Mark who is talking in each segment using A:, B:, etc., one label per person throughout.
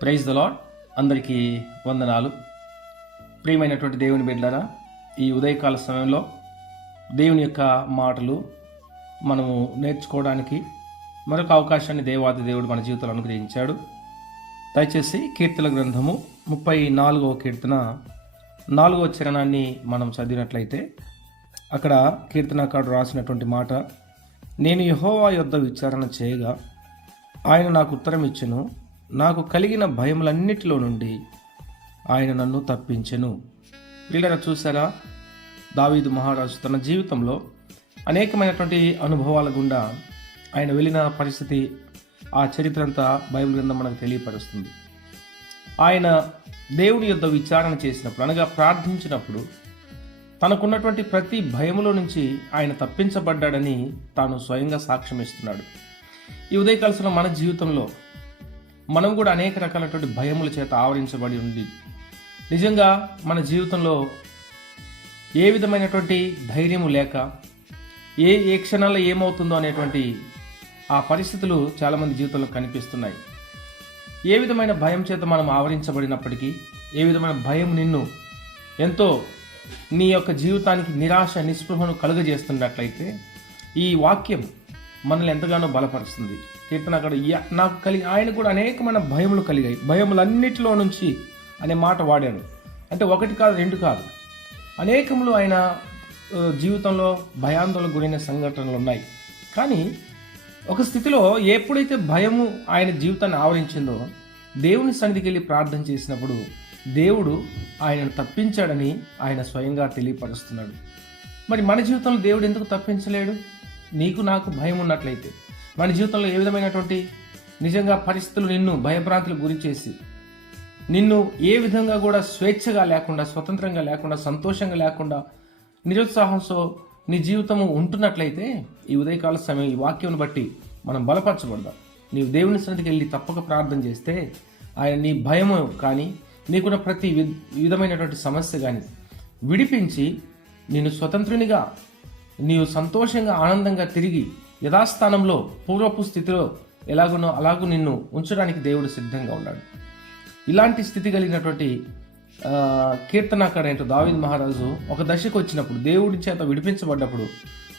A: Praise the lord అందరికీ వందనాలు. ప్రియమైనటువంటి దేవుని బిడ్డరా ఈ ఉదయకాల సమయంలో దేవుని యొక్క మాటలు మనము నేర్చుకోవడానికి మరొక అవకాశాన్ని దేవాది దేవుడు మన జీవితంలో అనుగ్రహించాడు. దయచేసి కీర్తన గ్రంథము ముప్పై నాలుగవ కీర్తన నాలుగవ చరణాన్ని మనం చదివినట్లయితే అక్కడ కీర్తనకారుడు రాసినటువంటి మాట నేను యహోవా యొద్ద విచారణ చేయగా ఆయన నాకు ఉత్తరం ఇచ్చెను నాకు కలిగిన భయములన్నిటిలో నుండి ఆయన నన్ను తప్పించెను. వీళ్ళని చూసారా దావీదు మహారాజు తన జీవితంలో అనేకమైనటువంటి అనుభవాల గుండా ఆయన వెళ్ళిన పరిస్థితి ఆ చరిత్ర అంతా బైబిల్ గ్రంథం మనకు తెలియపరుస్తుంది. ఆయన దేవుని యొద్ద విచారణ చేసినప్పుడు అనగా ప్రార్థించినప్పుడు తనకున్నటువంటి ప్రతి భయములో నుంచి ఆయన తప్పించబడ్డాడని తాను స్వయంగా సాక్ష్యం ఇస్తున్నాడు ఈ ఉదయకాల్సిన మన జీవితంలో మనం కూడా అనేక రకాలైనటువంటి భయముల చేత ఆవరించబడి ఉంది నిజంగా మన జీవితంలో ఏ విధమైనటువంటి ధైర్యము లేక ఏ ఏ క్షణాల్లో ఏమవుతుందో అనేటువంటి ఆ పరిస్థితులు చాలామంది జీవితంలో కనిపిస్తున్నాయి. ఏ విధమైన భయం చేత మనం ఆవరించబడినప్పటికీ ఏ విధమైన భయం నిన్ను ఎంతో నీ యొక్క జీవితానికి నిరాశ నిస్పృహను కలుగజేస్తున్నట్లయితే ఈ వాక్యం మనల్ని ఎంతగానో బలపరుస్తుంది. కీర్తన అక్కడ నాకు కలిగి ఆయన కూడా అనేకమైన భయములు కలిగాయి. భయములన్నిటిలో నుంచి అనే మాట వాడాడు. అంటే ఒకటి కాదు రెండు కాదు. అనేకములు ఆయన జీవితంలో భయాందోళన గురైన సంఘటనలు ఉన్నాయి. కానీ ఒక స్థితిలో ఎప్పుడైతే భయము ఆయన జీవితాన్ని ఆవరించిందో దేవుని సన్నిధికి వెళ్ళి ప్రార్థన చేసినప్పుడు దేవుడు ఆయనను తప్పించాడని ఆయన స్వయంగా తెలియపరుస్తున్నాడు. మరి మన జీవితంలో దేవుడు ఎందుకు తప్పించలేడు? నీకు నాకు భయం ఉన్నట్లయితే మన జీవితంలో ఏ విధమైనటువంటి నిజంగా పరిస్థితులు నిన్ను భయభ్రాంతులకు గురి చేసి నిన్ను ఏ విధంగా కూడా స్వేచ్ఛగా లేకుండా స్వతంత్రంగా లేకుండా సంతోషంగా లేకుండా నిరుత్సాహంతో నీ జీవితము ఉంటున్నట్లయితే ఈ ఉదయకాల సమయం ఈ వాక్యం బట్టి మనం బలపరచబడదాం. నీవు దేవుని సన్నిధికి వెళ్ళి తప్పక ప్రార్థన చేస్తే ఆయన నీ భయము కానీ నీకున్న ప్రతి విధమైనటువంటి సమస్య కానీ విడిపించి నేను స్వతంత్రునిగా నీవు సంతోషంగా ఆనందంగా తిరిగి యథాస్థానంలో పూర్వపు స్థితిలో ఎలాగునో అలాగూ నిన్ను ఉంచడానికి దేవుడు సిద్ధంగా ఉన్నాడు. ఇలాంటి స్థితి కలిగినటువంటి ఆ, దావిద్ మహారాజు ఒక దశకు వచ్చినప్పుడు దేవుడి చేత విడిపించబడ్డప్పుడు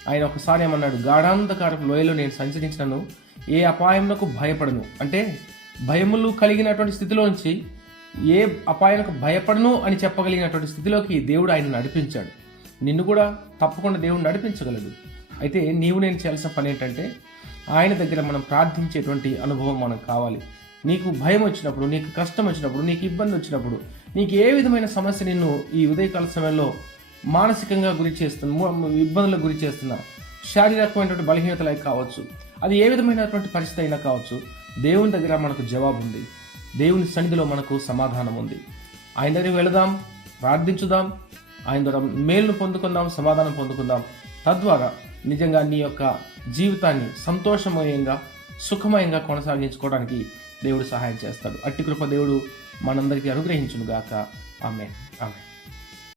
A: ఆయన ఒకసారి ఏమన్నాడు గాఢాంధకారపు లోయలో నేను సంచరించినను ఏ అపాయమునకు భయపడను. అంటే భయములు కలిగినటువంటి స్థితిలోంచి ఏ అపాయాలకు భయపడను అని చెప్పగలిగినటువంటి స్థితిలోకి దేవుడు ఆయన నడిపించాడు. నిన్ను కూడా తప్పకుండా దేవుడు నడిపించగలడు. అయితే నీవు నేను చేయాల్సిన పని ఏంటంటే ఆయన దగ్గర మనం ప్రార్థించేటువంటి అనుభవం మనకు కావాలి. నీకు భయం వచ్చినప్పుడు నీకు కష్టం వచ్చినప్పుడు నీకు ఇబ్బంది వచ్చినప్పుడు నీకు ఏ విధమైన సమస్య నిన్ను ఈ ఉదయకాల సమయంలో మానసికంగా గురి చేస్తున్న ఇబ్బందులకు గురి చేస్తున్న శారీరకమైనటువంటి బలహీనతలు కావచ్చు. అది ఏ విధమైనటువంటి పరిస్థితి అయినా కావచ్చు. దేవుని దగ్గర మనకు జవాబు ఉంది దేవుని సన్నిధిలో మనకు సమాధానం ఉంది ఆయన దగ్గరికి వెళదాం ప్రార్థించుదాం ఆయన ద్వారా మేలును పొందుకుందాం సమాధానం పొందుకుందాం. తద్వారా నిజంగా నీ యొక్క జీవితాన్ని సంతోషమయంగా సుఖమయంగా కొనసాగించుకోవడానికి దేవుడు సహాయం చేస్తాడు. అట్టి కృప దేవుడు మనందరికీ అనుగ్రహించునుగాక. ఆమె ఆమె